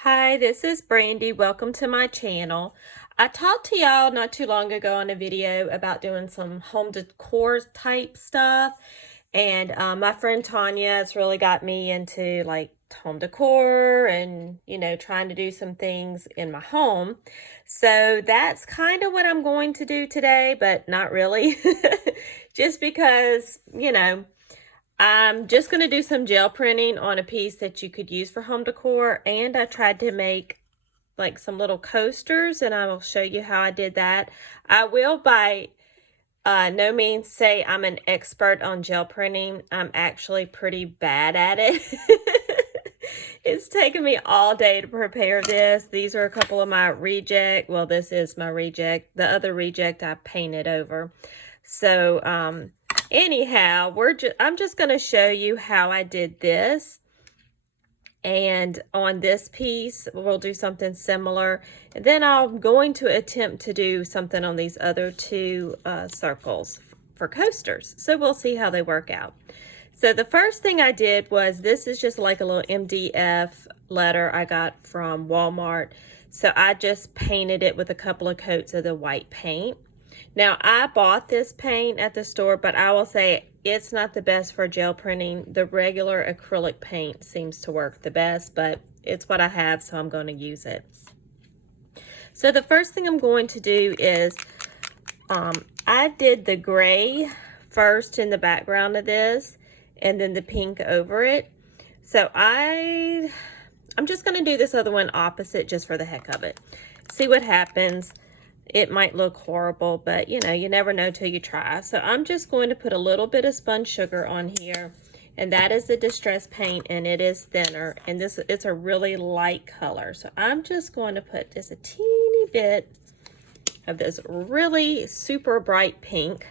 Hi, this is Brandy. Welcome to my channel. I talked to y'all not too long ago on a video about doing some home decor type stuff. And my friend Tanya has really got me into like home decor and, trying to do some things in my home. So that's kind of what I'm going to do today, but not really. Just because, I'm just going to do some gel printing on a piece that you could use for home decor, and I tried to make like some little coasters, and I will show you how I did that. I will by no means say I'm an expert on gel printing. I'm actually pretty bad at it. It's taken me all day to prepare this. These are a couple of my reject. Well, this is my reject. The other reject I painted over. So, anyhow, I'm just going to show you how I did this. And on this piece, we'll do something similar. And then I'm going to attempt to do something on these other two circles for coasters. So we'll see how they work out. So the first thing I did was, this is just like a little MDF letter I got from Walmart. So I just painted it with a couple of coats of the white paint. Now, I bought this paint at the store, but I will say it's not the best for gel printing. The regular acrylic paint seems to work the best, but it's what I have, so I'm going to use it. So the first thing I'm going to do is, I did the gray first in the background of this, and then the pink over it. So I'm just going to do this other one opposite just for the heck of it. See what happens. It might look horrible, but you never know till you try. So I'm just going to put a little bit of spun sugar on here, and that is the distress paint, and it is thinner, and it's a really light color. So I'm just going to put just a teeny bit of this really super bright pink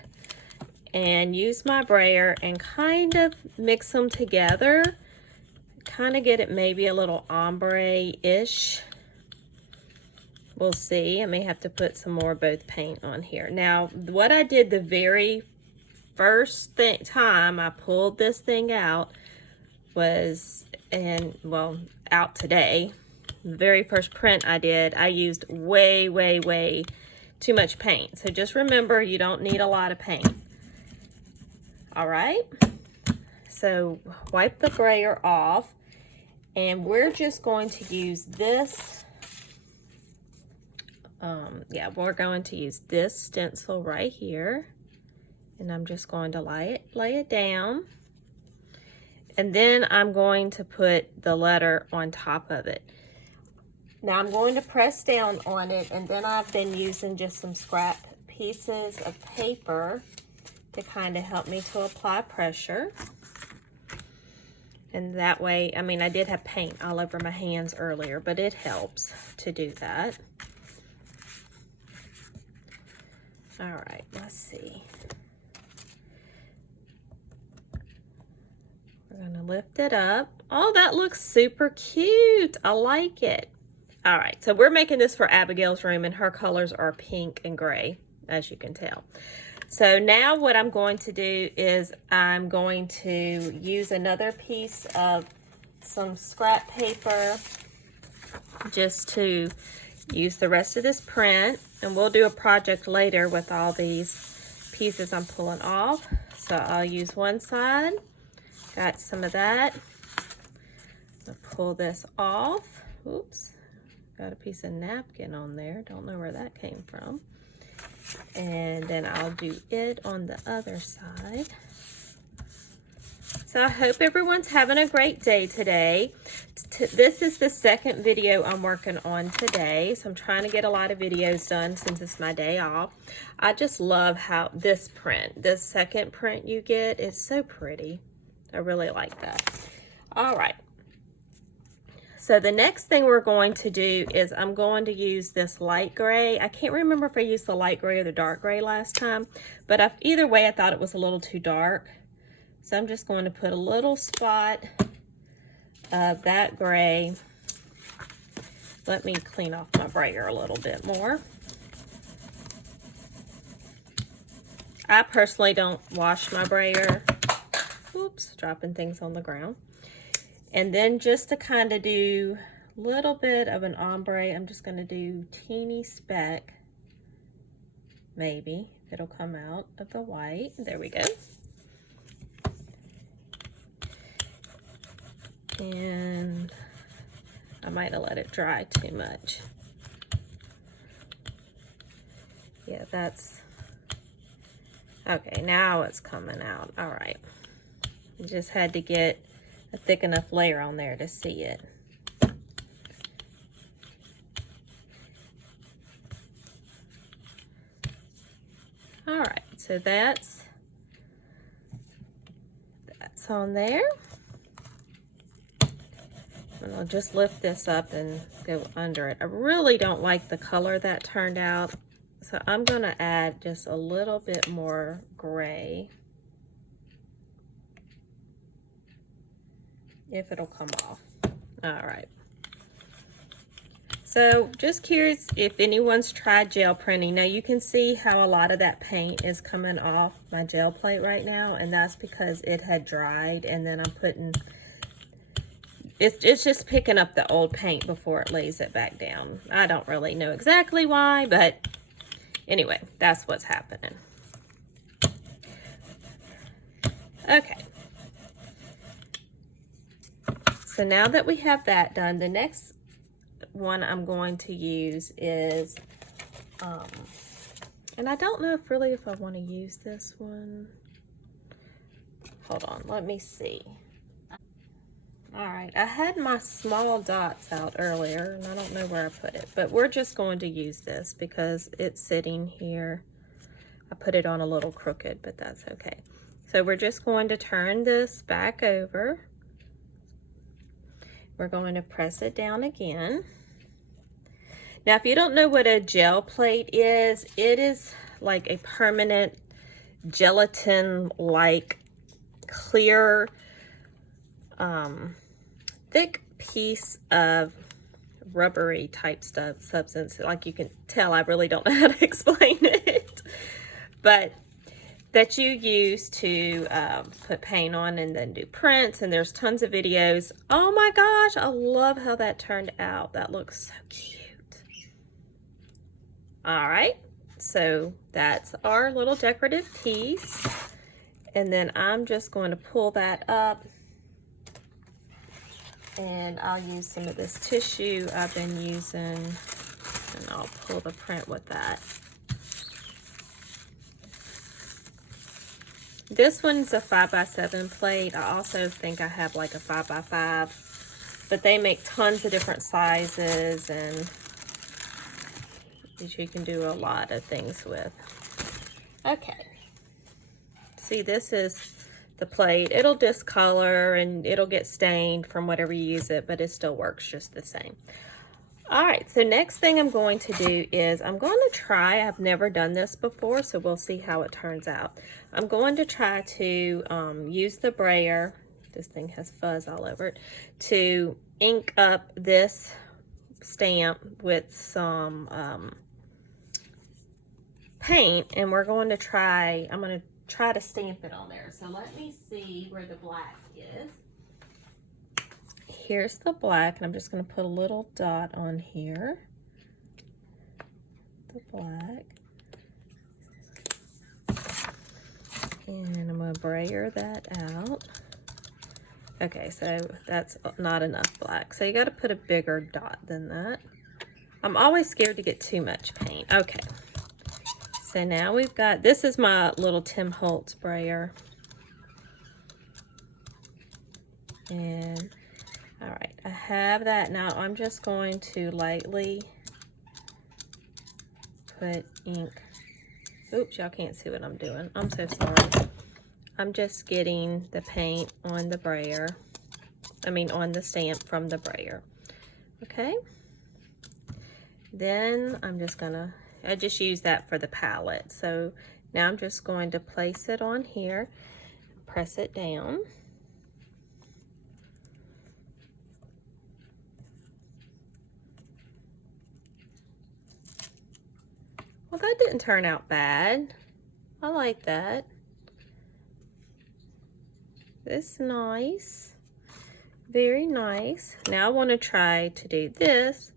and use my brayer and kind of mix them together, kind of get it maybe a little ombre-ish. We'll see. I may have to put some more of both paint on here. Now, what I did the very first time I pulled this thing out was, out today. The very first print I did, I used way, way, way too much paint. So just remember, you don't need a lot of paint. All right. So wipe the brayer off, and we're just going to use this. We're going to use this stencil right here, and I'm just going to lay it down, and then I'm going to put the letter on top of it. Now I'm going to press down on it, and then I've been using just some scrap pieces of paper to kind of help me to apply pressure. And that way, I did have paint all over my hands earlier, but it helps to do that. All right, let's see. We're gonna lift it up. Oh, that looks super cute. I like it. All right, so we're making this for Abigail's room, and her colors are pink and gray, as you can tell. So now what I'm going to do is I'm going to use another piece of some scrap paper just to use the rest of this print, and we'll do a project later with all these pieces I'm pulling off. So I'll use one side, got some of that. I'll pull this off. Oops, got a piece of napkin on there, don't know where that came from. And then I'll do it on the other side. So I hope everyone's having a great day today. This is the second video I'm working on today, so I'm trying to get a lot of videos done since it's my day off. I just love how this second print you get is so pretty. I really like that. All right. So the next thing we're going to do is I'm going to use this light gray. I can't remember if I used the light gray or the dark gray last time, but either way I thought it was a little too dark. So I'm just going to put a little spot of that gray. Let me clean off my brayer a little bit more. I personally don't wash my brayer. Oops, dropping things on the ground. And then just to kind of do little bit of an ombre. I'm just going to do teeny speck, maybe it'll come out of the white. There we go. And I might have let it dry too much. Yeah, that's okay. Now it's coming out. All right. You just had to get a thick enough layer on there to see it. All right, so that's on there. And I'll just lift this up and go under it. I really don't like the color that turned out, so I'm gonna add just a little bit more gray, if it'll come off. All right. So just curious if anyone's tried gel printing. Now you can see how a lot of that paint is coming off my gel plate right now, and that's because it had dried, and then I'm putting, it's just picking up the old paint before it lays it back down. I don't really know exactly why, but anyway, that's what's happening. Okay. So now that we have that done, the next one I'm going to use is, and I don't know if I want to use this one. Hold on, let me see. All right, I had my small dots out earlier, and I don't know where I put it, but we're just going to use this because it's sitting here. I put it on a little crooked, but that's okay. So we're just going to turn this back over. We're going to press it down again. Now, if you don't know what a gel plate is, it is like a permanent gelatin-like clear, thick piece of rubbery type substance. Like you can tell, I really don't know how to explain it, but that you use to put paint on and then do prints, and there's tons of videos. Oh my gosh, I love how that turned out. That looks so cute. All right, so that's our little decorative piece, and then I'm just going to pull that up, and I'll use some of this tissue I've been using, and I'll pull the print with that. This one's a 5x7 plate. I also think I have like a 5x5, but they make tons of different sizes, and you can do a lot of things with. Okay. See, this is the plate. It'll discolor and it'll get stained from whatever you use it, but it still works just the same. All right, so next thing I'm going to do is I'm going to try, I've never done this before, so we'll see how it turns out. I'm going to try to use the brayer, this thing has fuzz all over it, to ink up this stamp with some paint, and we're going to try, I'm going to try to stamp it on there. So let me see where the black is. Here's the black, and I'm just going to put a little dot on here. The black. And I'm going to brayer that out. Okay, so that's not enough black. So you got to put a bigger dot than that. I'm always scared to get too much paint. Okay. So now we've got, this is my little Tim Holtz brayer. And all right, I have that. Now I'm just going to lightly put ink. Oops, y'all can't see what I'm doing. I'm so sorry. I'm just getting the paint on the brayer. I mean, on the stamp from the brayer. Okay. Then I'm just gonna, I just use that for the palette. So now I'm just going to place it on here, press it down. Well, that didn't turn out bad. I like that. It's nice. Very nice. Now I want to try to do this.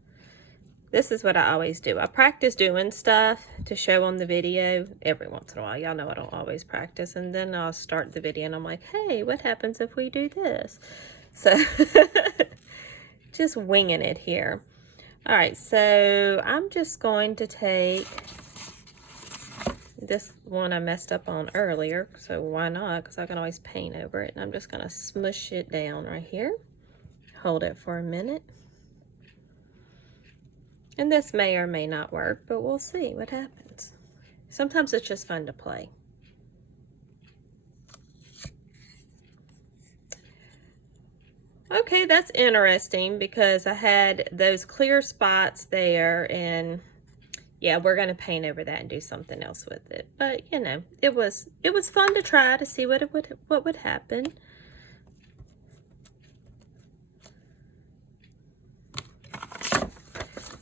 This is what I always do. I practice doing stuff to show on the video every once in a while. Y'all know I don't always practice. And then I'll start the video and I'm like, hey, what happens if we do this? So just winging it here. All right, so I'm just going to take this one I messed up on earlier. So why not? Because I can always paint over it. And I'm just going to smush it down right here. Hold it for a minute. And this may or may not work, but we'll see what happens. Sometimes it's just fun to play. Okay, that's interesting because I had those clear spots there, and yeah, we're going to paint over that and do something else with it. But, you know, it was fun to try to see what would happen.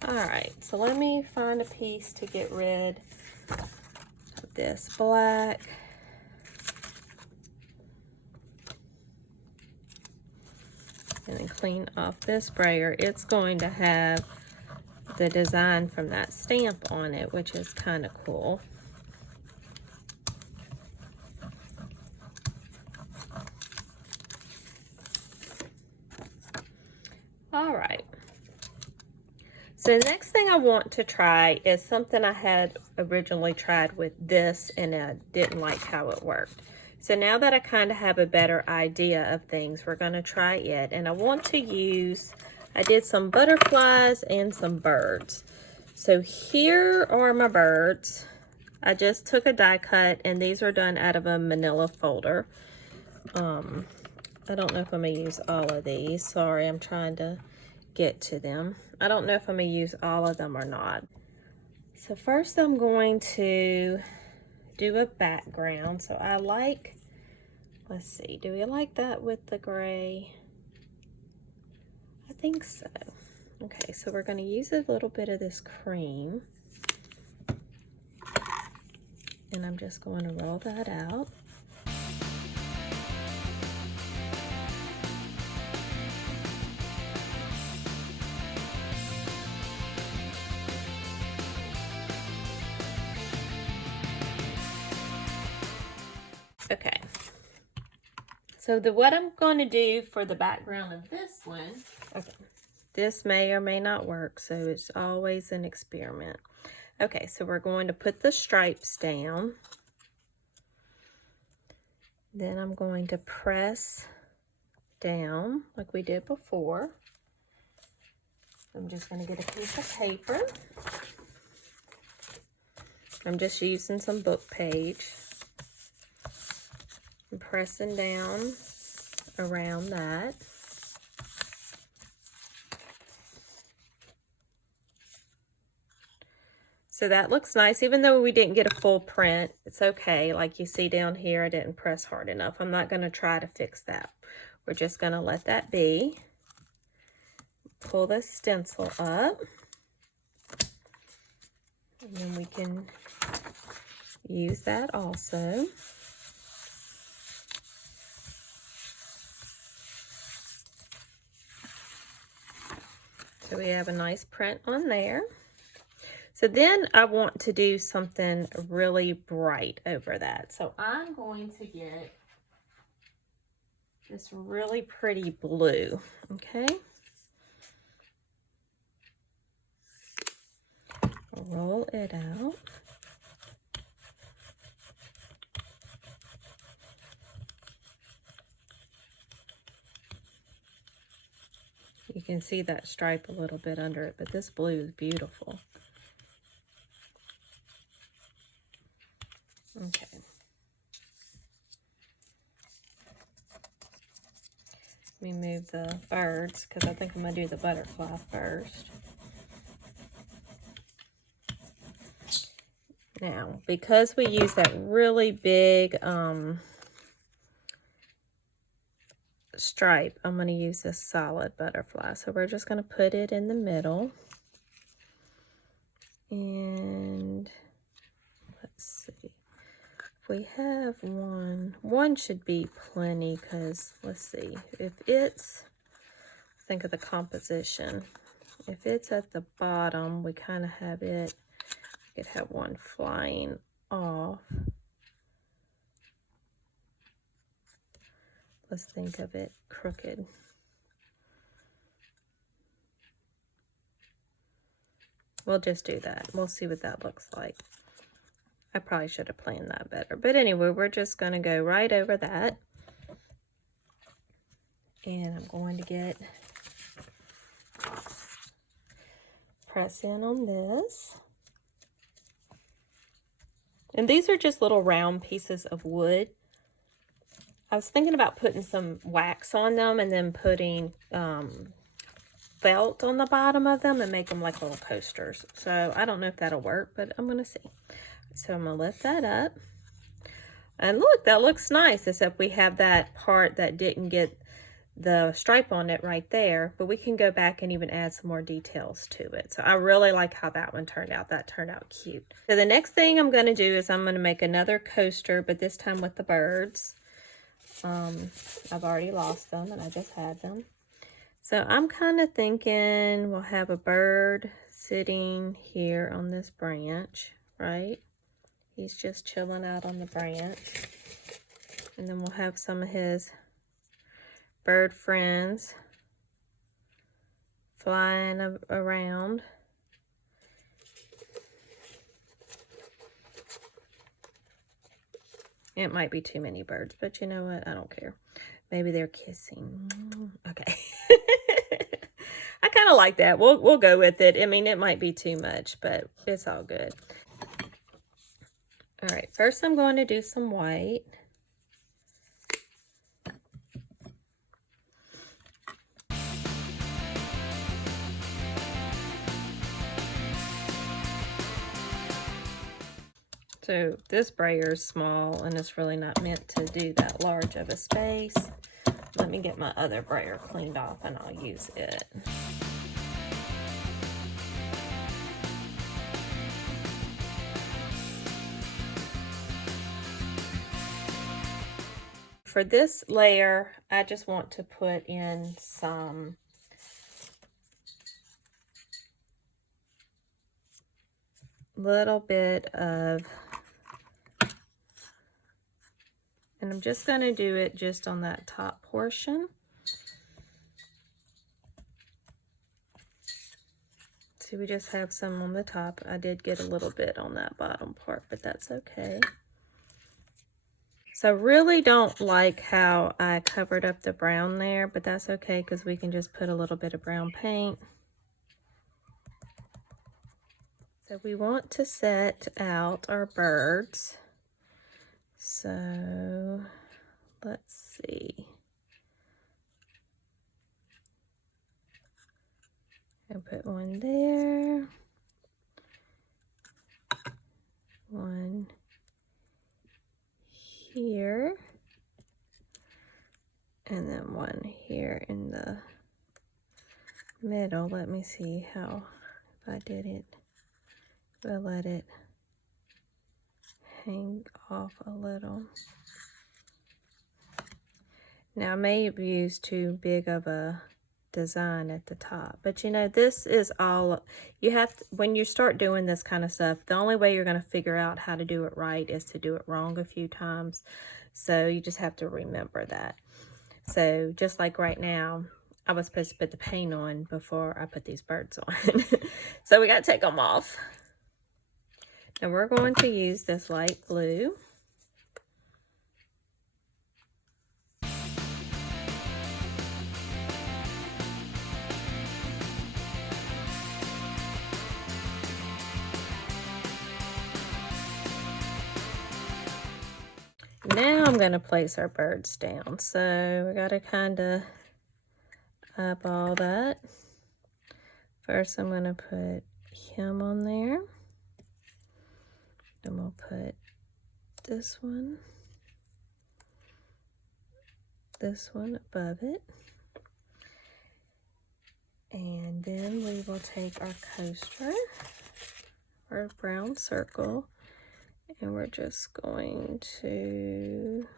All right, so let me find a piece to get rid of this black. And then clean off this sprayer. It's going to have the design from that stamp on it, which is kind of cool. All right. So the next thing I want to try is something I had originally tried with this and I didn't like how it worked. So now that I kind of have a better idea of things, we're going to try it. And I want to use, I did some butterflies and some birds. So here are my birds. I just took a die cut and these are done out of a manila folder. I don't know if I'm going to use all of these. Sorry, I'm trying to get to them. I don't know if I'm going to use all of them or not. So first I'm going to do a background. So I like, let's see, do we like that with the gray? I think so. Okay, so we're going to use a little bit of this cream. And I'm just going to roll that out. Okay, so what I'm going to do for the background of this one, okay, this may or may not work, so it's always an experiment. Okay, so we're going to put the stripes down. Then I'm going to press down like we did before. I'm just going to get a piece of paper. I'm just using some book page. I'm pressing down around that. So that looks nice, even though we didn't get a full print. It's okay. Like you see down here, I didn't press hard enough. I'm not going to try to fix that. We're just going to let that be. Pull the stencil up. And then we can use that also. So we have a nice print on there. So then I want to do something really bright over that. So I'm going to get this really pretty blue, okay? Roll it out. You can see that stripe a little bit under it, but this blue is beautiful. Okay. Let me move the birds because I think I'm going to do the butterfly first. Now, because we use that really big stripe, I'm going to use this solid butterfly. So we're just going to put it in the middle. And let's see. If we have one should be plenty because let's see. If it's think of the composition. If it's at the bottom, we kind of have it, we could have one flying off. Let's think of it crooked. We'll just do that. We'll see what that looks like. I probably should have planned that better. But anyway, we're just going to go right over that. And I'm going to press in on this. And these are just little round pieces of wood. I was thinking about putting some wax on them and then putting felt on the bottom of them and make them like little coasters. So I don't know if that'll work, but I'm going to see. So I'm going to lift that up. And look, that looks nice, except we have that part that didn't get the stripe on it right there, but we can go back and even add some more details to it. So I really like how that one turned out. That turned out cute. So the next thing I'm going to do is I'm going to make another coaster, but this time with the birds. I've already lost them and I just had them. So I'm kind of thinking we'll have a bird sitting here on this branch, right? He's just chilling out on the branch. And then we'll have some of his bird friends flying around. It might be too many birds, but you know what? I don't care. Maybe they're kissing. Okay. I kind of like that. We'll go with it. I mean, it might be too much, but it's all good. All right, first I'm going to do some white. So this brayer is small and it's really not meant to do that large of a space. Let me get my other brayer cleaned off and I'll use it. For this layer, I just want to put in some little bit of, and I'm just going to do it just on that top portion. So we just have some on the top. I did get a little bit on that bottom part, but that's okay. So I really don't like how I covered up the brown there, but that's okay because we can just put a little bit of brown paint. So we want to set out our birds. So let's see. I'll put one there. One here. And then one here in the middle. Let me see how, if I did it. We'll let it hang off a little. Now I may have used too big of a design at the top, but you know, this is all you have to, when you start doing this kind of stuff, the only way you're going to figure out how to do it right is to do it wrong a few times. So you just have to remember that. So just like right now, I was supposed to put the paint on before I put these birds on. So we got to take them off. Now we're going to use this light blue. Now I'm going to place our birds down. So we got to kind of eyeball that. First I'm going to put him on there. Then we'll put this one above it. And then we will take our coaster, our brown circle, and we're just going to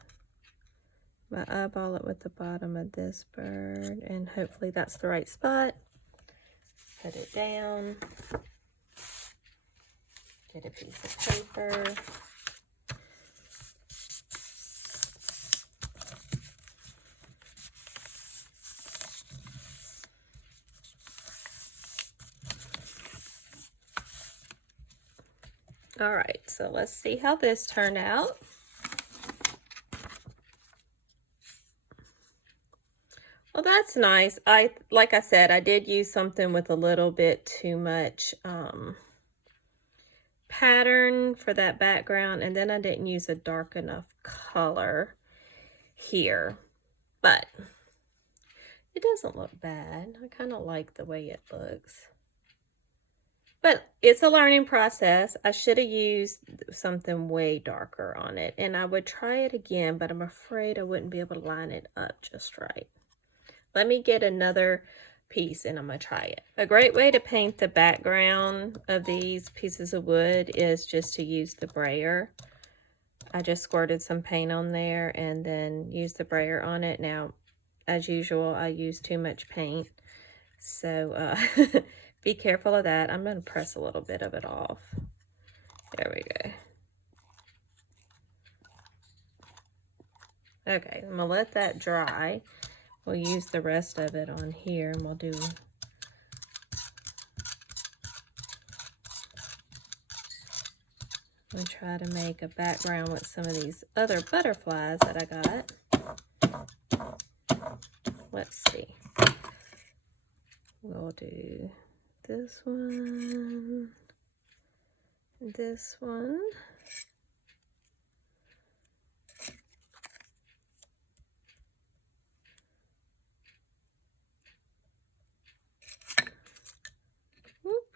I eyeball it with the bottom of this bird, and hopefully that's the right spot. Put it down. Get a piece of paper. All right, so let's see how this turned out. Well, that's nice. Like I said, I did use something with a little bit too much pattern for that background, and then I didn't use a dark enough color here, but it doesn't look bad. I kind of like the way it looks. But it's a learning process. I should have used something way darker on it, and I would try it again, but I'm afraid I wouldn't be able to line it up just right. Let me get another piece and I'm going to try it. A great way to paint the background of these pieces of wood is just to use the brayer. I just squirted some paint on there and then used the brayer on it. Now, as usual, I use too much paint, so be careful of that. I'm going to press a little bit of it off. There we go. Okay, I'm going to let that dry. We'll use the rest of it on here, and we'll try to make a background with some of these other butterflies that I got. Let's see. We'll do this one, this one.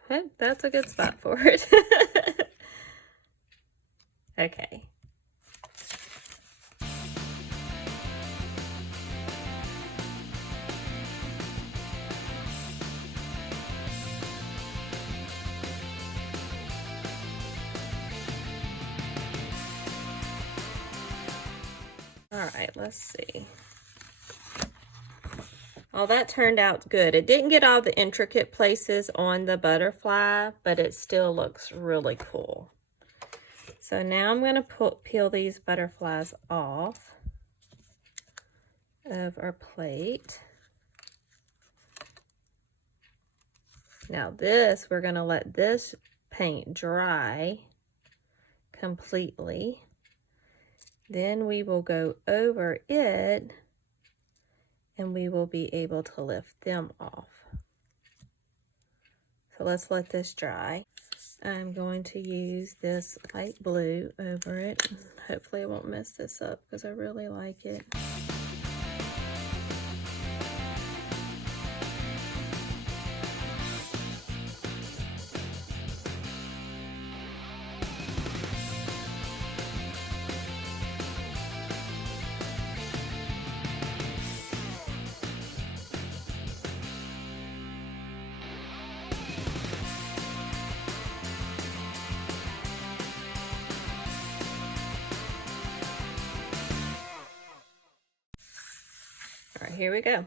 Hey, that's a good spot for it. Okay. All right, let's see. Well, that turned out good. It didn't get all the intricate places on the butterfly, but it still looks really cool. So now I'm going to peel these butterflies off of our plate. Now this, we're going to let this paint dry completely. Then we will go over it and we will be able to lift them off. So let's let this dry. I'm going to use this light blue over it. Hopefully I won't mess this up because I really like it. All right, here we go.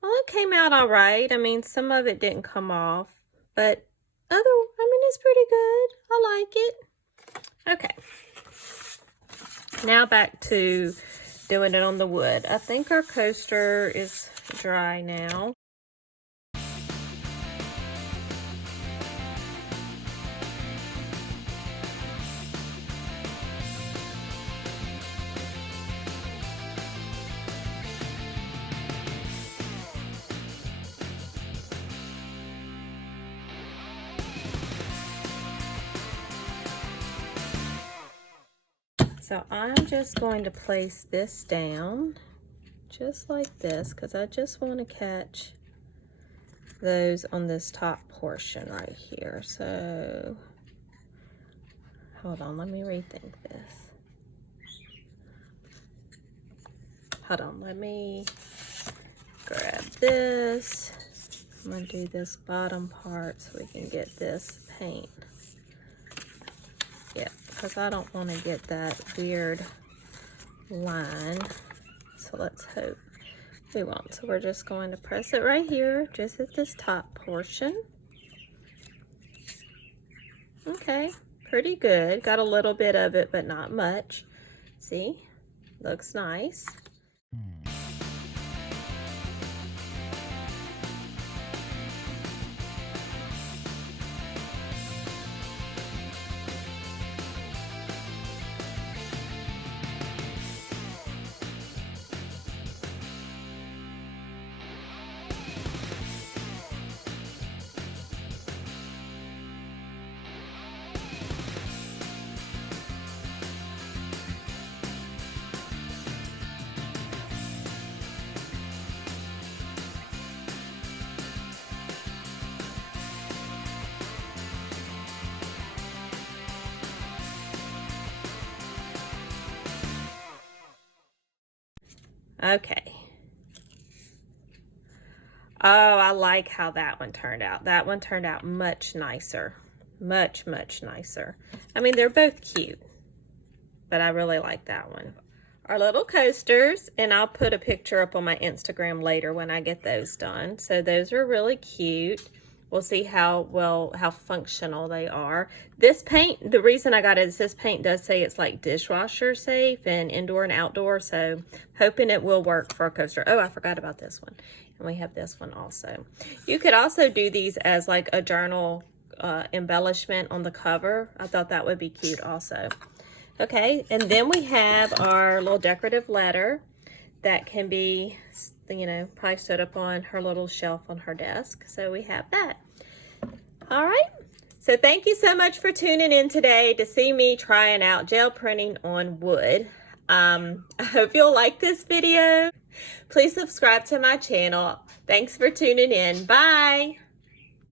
Well, it came out all right. I mean, some of it didn't come off, but it's pretty good. I like it. Okay. Now back to doing it on the wood. I think our coaster is dry now. So I'm just going to place this down just like this because I just want to catch those on this top portion right here. So hold on, let me rethink this. Hold on, let me grab this. I'm going to do this bottom part so we can get this paint. Yep, because I don't want to get that weird line. So let's hope we won't. So we're just going to press it right here, just at this top portion. Okay, pretty good. Got a little bit of it, but not much. See, looks nice. Okay. Oh, I like how that one turned out. That one turned out much nicer. Much, much nicer. I mean, they're both cute, but I really like that one. Our little coasters, and I'll put a picture up on my Instagram later when I get those done. So those are really cute. We'll see how functional they are. This paint, the reason I got it is this paint does say it's like dishwasher safe and indoor and outdoor. So hoping it will work for a coaster. Oh, I forgot about this one. And we have this one also. You could also do these as like a journal embellishment on the cover. I thought that would be cute also. Okay, and then we have our little decorative letter that can be, you know, probably stood up on her little shelf on her desk. So we have that. All right. So thank you so much for tuning in today to see me trying out gel printing on wood. I hope you'll like this video. Please subscribe to my channel. Thanks for tuning in. Bye.